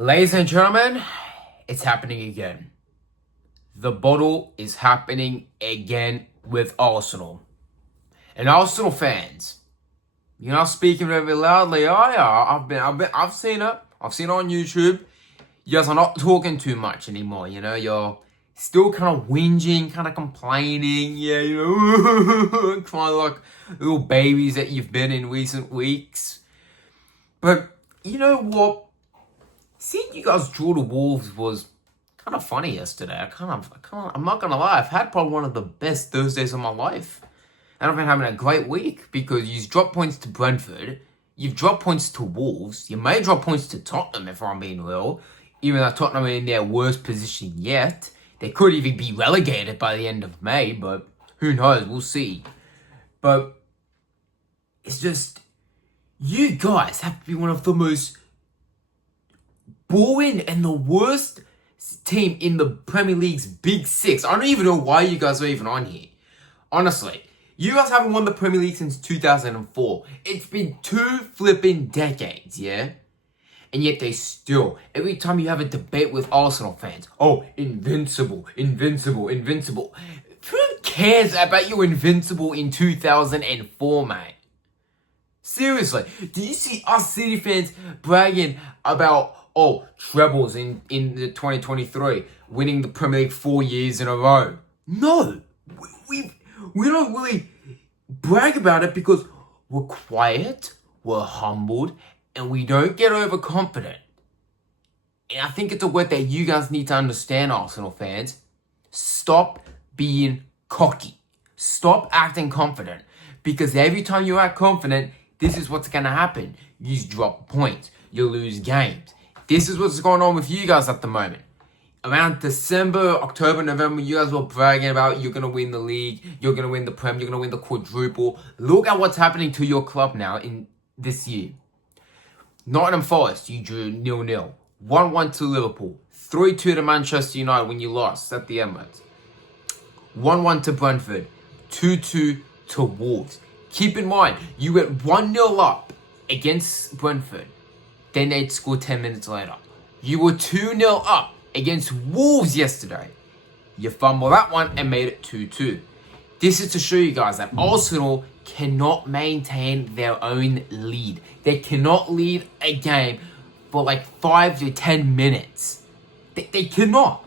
Ladies and gentlemen, it's happening again. The bottle is happening again with Arsenal. And Arsenal fans, you're not speaking very loudly, are ya? I've seen it. I've seen it on YouTube. You guys are not talking too much anymore, you're still kind of whinging, kind of complaining, kind of like little babies that you've been in recent weeks. But you know what? Seeing you guys draw the Wolves was kind of funny yesterday. I'm not gonna lie, I've had probably one of the best Thursdays of my life. And I've been having a great week because you've dropped points to Brentford, you've dropped points to Wolves, you may drop points to Tottenham if I'm being real, even though Tottenham are in their worst position yet. They could even be relegated by the end of May, but who knows, we'll see. But it's just, you guys have to be one of the most boring and the worst team in the Premier League's Big Six. I don't even know why you guys are even on here. Honestly, you guys haven't won the Premier League since 2004. It's been 2 flipping decades, yeah? And yet they still, every time you have a debate with Arsenal fans, oh, invincible. Who cares about your invincible in 2004, mate? Seriously, do you see us City fans bragging about, trebles in the 2023, winning the Premier League 4 years in a row? No, we don't really brag about it because we're quiet, we're humbled, and we don't get overconfident. And I think it's a word that you guys need to understand, Arsenal fans. Stop being cocky. Stop acting confident. Because every time you act confident, this is what's going to happen. You drop points. You lose games. This is what's going on with you guys at the moment. Around December, October, November, you guys were bragging about you're going to win the league, you're going to win the Prem, you're going to win the quadruple. Look at what's happening to your club now in this year. Nottingham Forest, you drew 0-0. 1-1 to Liverpool. 3-2 to Manchester United when you lost at the Emirates. 1-1 to Brentford. 2-2 to Wolves. Keep in mind, you went 1-0 up against Brentford. Then they'd score 10 minutes later. You were 2-0 up against Wolves yesterday. You fumbled that one and made it 2-2. This is to show you guys that Arsenal cannot maintain their own lead. They cannot lead a game for like 5 to 10 minutes. They cannot.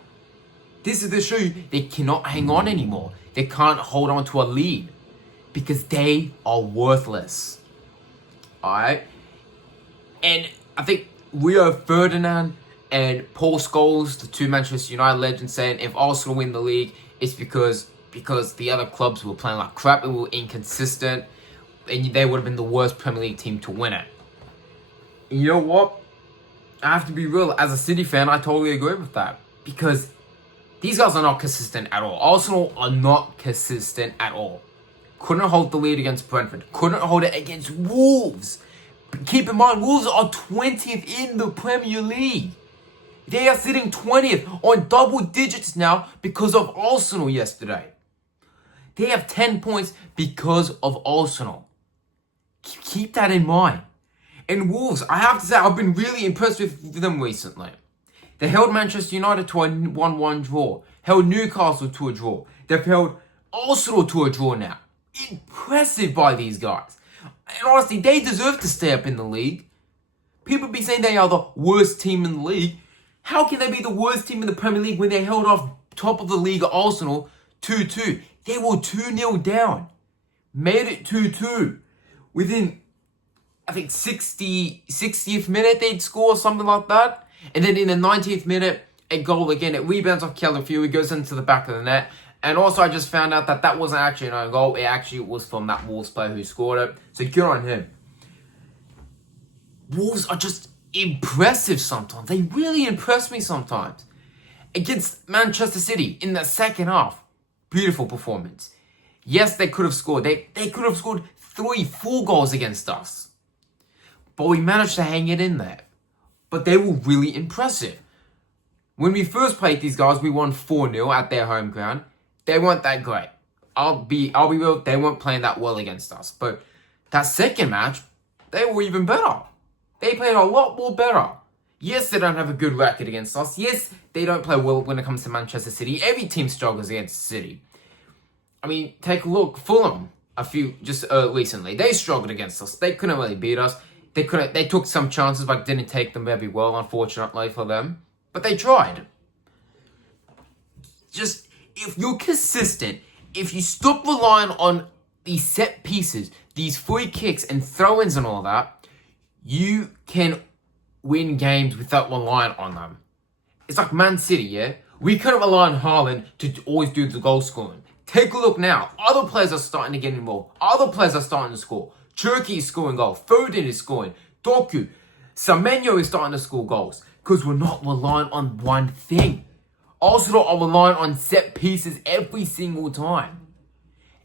This is to show you they cannot hang on anymore. They can't hold on to a lead because they are worthless. Alright? And I think Rio Ferdinand and Paul Scholes, the two Manchester United legends, saying if Arsenal win the league, it's because the other clubs were playing like crap and were inconsistent, and they would have been the worst Premier League team to win it. And you know what? I have to be real. As a City fan, I totally agree with that. Because these guys are not consistent at all. Arsenal are not consistent at all. Couldn't hold the lead against Brentford. Couldn't hold it against Wolves. But keep in mind, Wolves are 20th in the Premier League. They are sitting 20th on double digits now because of Arsenal yesterday. They have 10 points because of Arsenal. Keep that in mind. And Wolves, I have to say, I've been really impressed with them recently. They held Manchester United to a 1-1 draw. Held Newcastle to a draw. They've held Arsenal to a draw now. Impressive by these guys. And honestly, they deserve to stay up in the league. People be saying they are the worst team in the league. How can they be the worst team in the Premier League when they held off top of the league Arsenal 2-2? They were 2-0 down. Made it 2-2. Within, I think, 60th minute they'd score, something like that. And then in the 90th minute, a goal again. It rebounds off Calafiori, goes into the back of the net. And also I just found out that wasn't actually an own goal. It actually was from that Wolves player who scored it. So good on him. Wolves are just impressive sometimes. They really impress me sometimes. Against Manchester City in the second half. Beautiful performance. Yes, they could have scored. They could have scored 3-4 goals against us. But we managed to hang it in there. But they were really impressive. When we first played these guys, we won 4-0 at their home ground. They weren't that great. I'll be real, they weren't playing that well against us. But that second match, they were even better. They played a lot more better. Yes, they don't have a good record against us. Yes, they don't play well when it comes to Manchester City. Every team struggles against City. I mean, take a look. Fulham, recently, they struggled against us. They couldn't really beat us. They took some chances, but didn't take them very well, unfortunately for them. But they tried. Just, if you're consistent, if you stop relying on these set pieces, these free kicks and throw-ins and all that, you can win games without relying on them. It's like Man City, yeah? We couldn't rely on Haaland to always do the goal scoring. Take a look now. Other players are starting to get involved. Other players are starting to score. Turkey is scoring goals. Foden is scoring. Doku. Semenyo is starting to score goals. Because we're not relying on one thing. Arsenal are relying on set pieces every single time.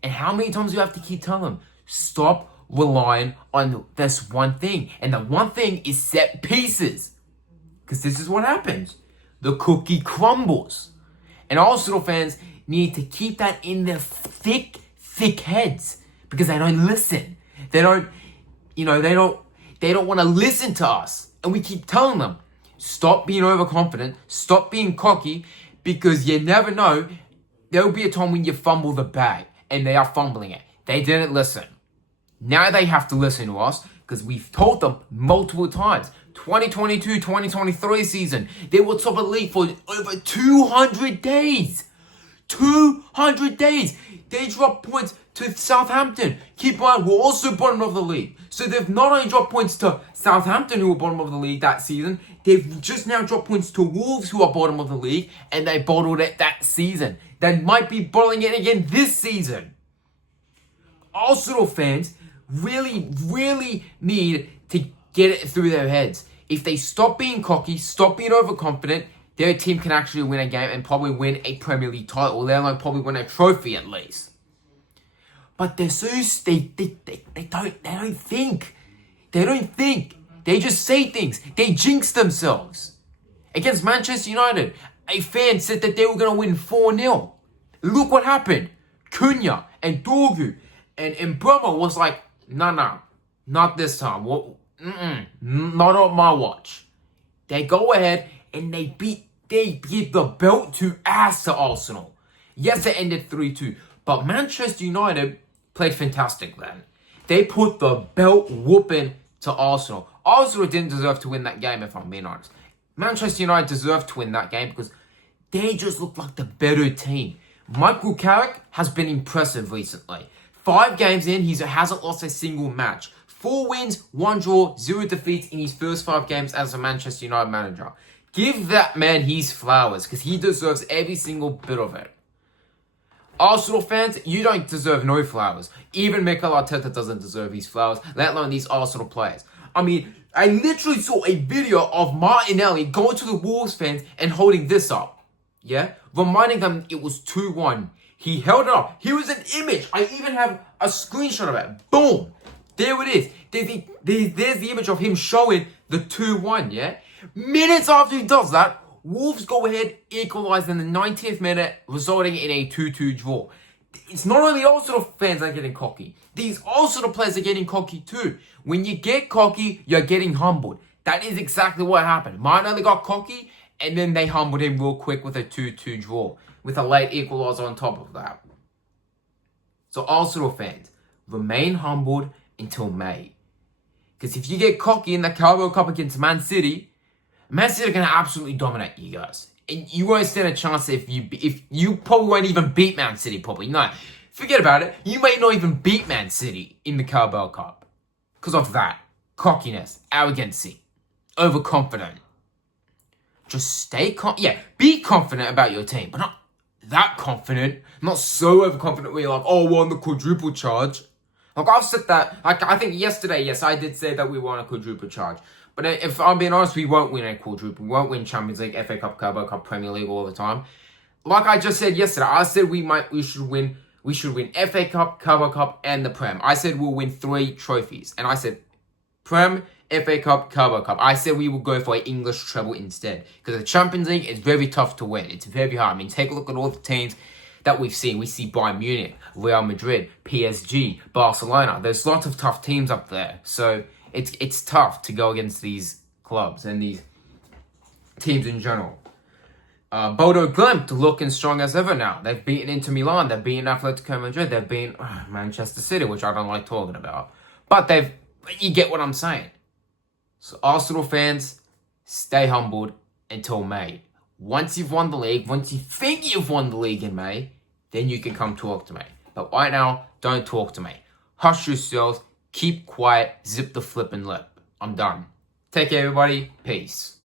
And how many times do you have to keep telling them? Stop relying on this one thing. And the one thing is set pieces. Because this is what happens. The cookie crumbles. And Arsenal fans need to keep that in their thick heads. Because they don't listen. They don't want to listen to us. And we keep telling them, stop being overconfident. Stop being cocky. Because you never know. There'll be a time when you fumble the bag. And they are fumbling it. They didn't listen. Now they have to listen to us. Because we've told them multiple times. 2022-2023 season. They were top of the league for over 200 days. 200 days. They dropped points to Southampton. Keep in mind, we're also bottom of the league. So they've not only dropped points to Southampton, who were bottom of the league that season, they've just now dropped points to Wolves, who are bottom of the league, and they bottled it that season. They might be bottling it again this season. Arsenal fans really need to get it through their heads. If they stop being cocky, stop being overconfident, their team can actually win a game and probably win a Premier League title. Let alone probably win a trophy at least. But they're so they don't think. They don't think. They just say things. They jinx themselves. Against Manchester United, a fan said that they were going to win 4-0. Look what happened. Cunha and Dorgu and Mbeumo was like, no, not this time. Not on my watch. They go ahead and they give the belt to ass to Arsenal. Yes, it ended 3-2. But Manchester United played fantastic then. They put the belt whooping to Arsenal. Arsenal didn't deserve to win that game, if I'm being honest. Manchester United deserved to win that game because they just looked like the better team. Michael Carrick has been impressive recently. 5 games in, he hasn't lost a single match. 4 wins, 1 draw, 0 defeats in his first 5 games as a Manchester United manager. Give that man his flowers, because he deserves every single bit of it. Arsenal fans, you don't deserve no flowers. Even Mikel Arteta doesn't deserve his flowers, let alone these Arsenal players. I mean, I literally saw a video of Martinelli going to the Wolves fans and holding this up. Yeah? Reminding them it was 2-1. He held it up. Here was an image. I even have a screenshot of it. Boom. There it is. There's the image of him showing the 2-1, yeah? Minutes after he does that, Wolves go ahead, equalise in the 90th minute, resulting in a 2-2 draw. It's not only Arsenal fans that are getting cocky. These Arsenal players are getting cocky too. When you get cocky, you're getting humbled. That is exactly what happened. Martinelli got cocky, and then they humbled him real quick with a 2-2 draw, with a late equaliser on top of that. So Arsenal fans, remain humbled until May. Because if you get cocky in the Carabao Cup against Man City are going to absolutely dominate you guys. And you won't stand a chance if you probably won't even beat Man City, probably. No, forget about it. You may not even beat Man City in the Carabao Cup. Because of that. Cockiness, arrogancy, overconfident. Just stay be confident about your team, but not that confident. Not so overconfident where you're like, oh, we're on the quadruple charge. Like, I've said that, like, I think yesterday, yes, I did say that we won a quadruple charge. But if I'm being honest, we won't win a quadruple. We won't win Champions League, FA Cup, Carabao Cup, Premier League all the time. Like I just said yesterday, I said we should win FA Cup, Carabao Cup, and the Prem. I said we'll win 3 trophies. And I said Prem, FA Cup, Carabao Cup. I said we will go for an English treble instead. Because the Champions League is very tough to win. It's very hard. I mean, take a look at all the teams that we've seen. We see Bayern Munich, Real Madrid, PSG, Barcelona. There's lots of tough teams up there. So it's tough to go against these clubs and these teams in general. Bodo Glimt looking strong as ever now. They've beaten Inter Milan, they've beaten Atletico Madrid, they've beaten Manchester City, which I don't like talking about. But you get what I'm saying. So Arsenal fans, stay humbled until May. Once you've won the league, once you think you've won the league in May, then you can come talk to me. But right now, don't talk to me. Hush yourselves, keep quiet, zip the flippin' lip. I'm done. Take care, everybody. Peace.